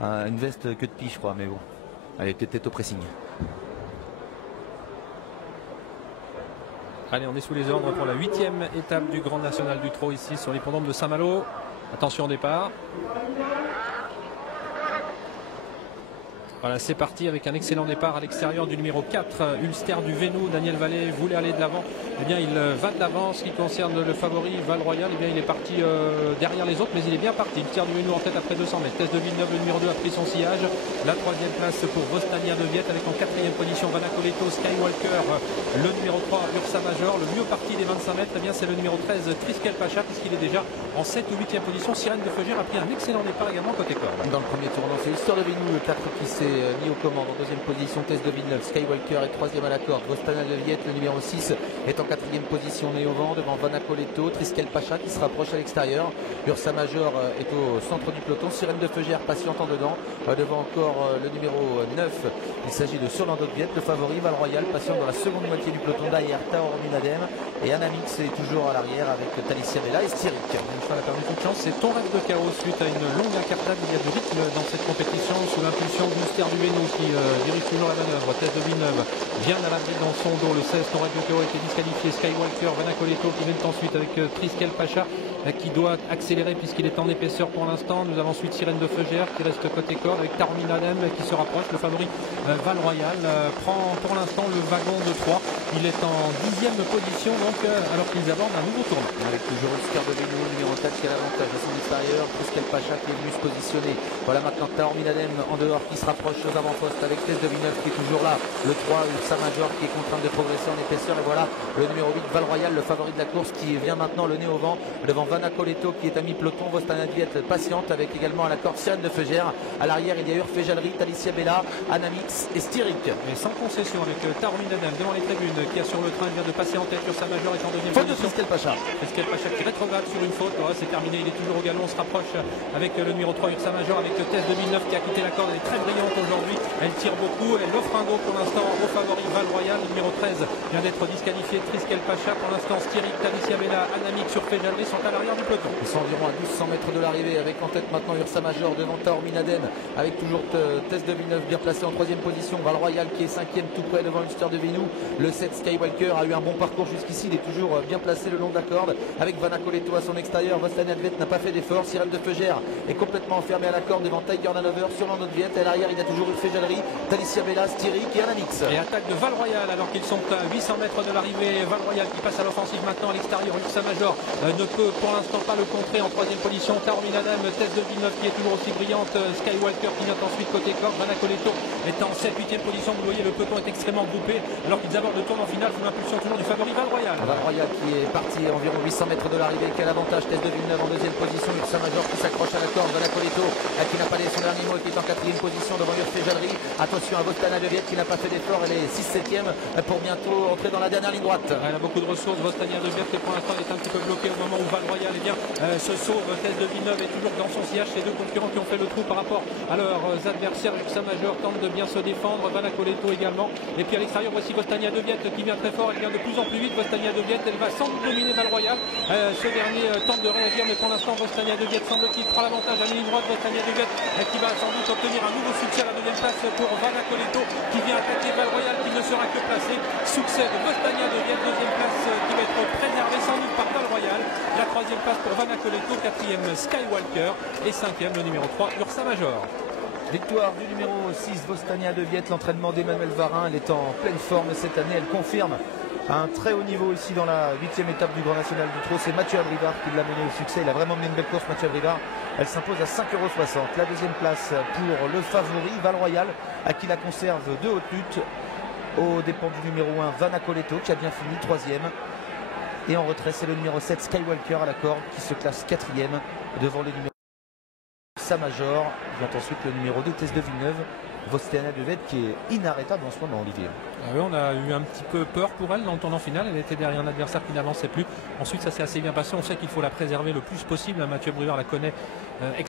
une veste que de pie, je crois, mais bon. Elle était peut-être au pressing. Allez, on est sous les ordres pour la 8e étape du Grand National du Trot ici sur l'hippodrome de Saint-Malo. Attention au départ. Voilà, c'est parti avec un excellent départ à l'extérieur du numéro 4, Ulster du Vénou. Daniel Vallée voulait aller de l'avant. Eh bien, il va de l'avant. Ce qui concerne le favori Val Royal, eh bien, il est parti derrière les autres, mais il est bien parti. Ulster du Vénou en tête après 200 mètres. Test de Villeneuve, le numéro 2 a pris son sillage. La 3e place pour Vostania de Viette avec en 4e position Vanacoleto, Skywalker, le numéro 3 Ursa Major. Le mieux parti des 25 mètres, eh bien, c'est le numéro 13 Triskel Pacha, puisqu'il est déjà en 7 ou 8e position. Sirène de Feugère a pris un excellent départ également côté corde. Dans le premier tournant, c'est Ulster de Vénou, le 4 qui s'est mis aux commandes. En deuxième position, Test de Villeneuve, Skywalker est 3e à la corde. Vostania de Viette, le numéro 6, est en 4e position, né au vent devant Vanacoleto. Triskel Pacha qui se rapproche à l'extérieur. Ursa Major est au centre du peloton. Sirène de Feugère patiente en dedans. Devant encore le numéro 9. Il s'agit de Surlando de Viette, le favori. Val Royal patient dans la seconde moitié du peloton. Derrière Taor Minadem. Et Anamix est toujours à l'arrière avec Talicia Bella et Styric. Une fois la permis toute chance, c'est ton rêve de chaos suite à une longue incartade. Il y a du rythme dans cette compétition sous l'impulsion d'Ulster du Vénou qui dirige toujours la manœuvre. Test de Villeneuve bien à l'abri dans son dos. Le 16, ton rêve de chaos a été disqualifié. Skywalker, Vanacoleto qui vient ensuite avec Triskel Pacha qui doit accélérer puisqu'il est en épaisseur pour l'instant. Nous avons ensuite Sirène de Feugère qui reste côté corde avec Tarmin Adem qui se rapproche. Le favori Val Royal prend pour l'instant le wagon de 3. Il est en 10e position donc alors qu'ils abordent un nouveau tournant. Avec toujours Ulster de Vénou, numéro 4 qui a l'avantage à son extérieur. Triskel Pacha qui est venu se positionner. Voilà maintenant Taor Minadem en dehors qui se rapproche aux avant-postes avec Test de Villeneuve qui est toujours là. Le 3, Ursa Major qui est contraint de progresser en épaisseur. Et voilà le numéro 8, Val Royal, le favori de la course qui vient maintenant le nez au vent devant Vanacoleto qui est à mi-peloton. Vostania de Viette patiente avec également à la corde Sirène de Feugère. À l'arrière il y a Urfejalri, Talicia Bella, Anamix et Styric. Mais sans concession avec Tarmin Adem devant les tribunes qui a sur le train vient de passer en tête. Ursa Major est en deuxième Faute de position. Triskel Pacha. Triskel Pacha qui rétrograde sur une faute. Oh, c'est terminé, il est toujours au galon. On se rapproche avec le numéro 3 Ursa Major avec Test de Villeneuve qui a quitté la corde. Elle est très brillante aujourd'hui. Elle tire beaucoup. Elle offre un go pour l'instant au favori Val Royal. Le numéro 13 vient d'être disqualifié. Triskel Pacha pour l'instant. Styric, Talicia Bella, Anamix sur Fejalri sont à l'arrière du peloton. Ils sont environ à 1200 mètres de l'arrivée avec en tête maintenant Ursa Major devant Taor Minadem avec toujours Test de Villeneuve bien placé en 3e position. Val Royal qui est 5e tout près devant Ulster de Vénou. Le 7 Skywalker a eu un bon parcours jusqu'ici. Il est toujours bien placé le long de la corde avec Vanacoleto à son extérieur. Vostania de Viette n'a pas fait d'effort. Sirène de Feugère est complètement enfermé à la corde devant Tiger Hanover sur Surlando de Viette. À l'arrière il y a toujours Urfejalri, Talicia Bella, Styric et Anamix. Et attaque de Val Royal alors qu'ils sont à 800 mètres de l'arrivée. Val Royal qui passe à l'offensive maintenant à l'extérieur. Ursa Major ne peut pour l'instant pas le contrer en 3e position. Taor Minadem, Test de Villeneuve qui est toujours aussi brillante. Skywalker qui vient ensuite côté corde. Vanacoleto est en 7 8e position. Vous voyez le peloton est extrêmement groupé alors qu'ils abordent le tournant final sous l'impulsion toujours du favori Val Royal. Val Royal qui est parti à environ 800 mètres de l'arrivée. Quel avantage. Test de Villeneuve en 2e position. Ursa Major qui s'accroche à la corde. Vanacoleto qui n'a pas laissé son dernier mot et qui est en 4e position devant Urfejalri. Attention à Vostania de Viette qui n'a pas fait d'effort. Elle est 6-7e pour bientôt entrer dans la dernière ligne droite. Elle a beaucoup de ressources. Vostania de Viette qui pour l'instant est un petit peu bloqué au moment où Val Royal se sauve. Test de Villeneuve est toujours dans son sillage. Ces deux concurrents qui ont fait le trou par rapport à leurs adversaires. Ursa Major tente de bien se défendre. Vanacoleto également. Et puis à l'extérieur voici Vostania de Viette qui vient très fort. Elle vient de plus en plus vite. Vostania de Viette, elle va sans doute dominer Val Royal. Ce dernier tente de réagir mais pour l'instant Vostania de Viette semble-t-il prend l'avantage à la ligne droite. Vostania de Viette qui va sans doute obtenir un nouveau succès à la 2e place pour Vanacoleto qui vient attaquer Val Royal qui ne sera que placé. Succès de Vostania de Viette, 2e place qui va être préservée sans doute par Val Royal. La 3e place pour Vanacoleto, 4e Skywalker et 5e le numéro 3 Ursa Major. Victoire du numéro 6 Vostania de Viette, l'entraînement d'Emmanuel Varin. Elle est en pleine forme cette année, elle confirme un très haut niveau ici dans la 8e étape du Grand National du Trot. C'est Mathieu Abrivard qui l'a mené au succès. Il a vraiment mené une belle course, Mathieu Abrivard. Elle s'impose à 5,60 €. La 2e place pour le favori Val Royal, à qui la conserve de haute lutte aux dépens du numéro 1 Vanacoleto qui a bien fini 3e. Et en retrait, c'est le numéro 7 Skywalker à la corde qui se classe 4e devant le numéro Major. Vient ensuite le numéro 2 Test de Villeneuve. Vostania de Viette qui est inarrêtable en ce moment, Olivier. Oui, on a eu un petit peu peur pour elle dans le tournant final. Elle était derrière un adversaire qui n'avançait plus. Ensuite, ça s'est assez bien passé. On sait qu'il faut la préserver le plus possible. Mathieu Abrivard la connaît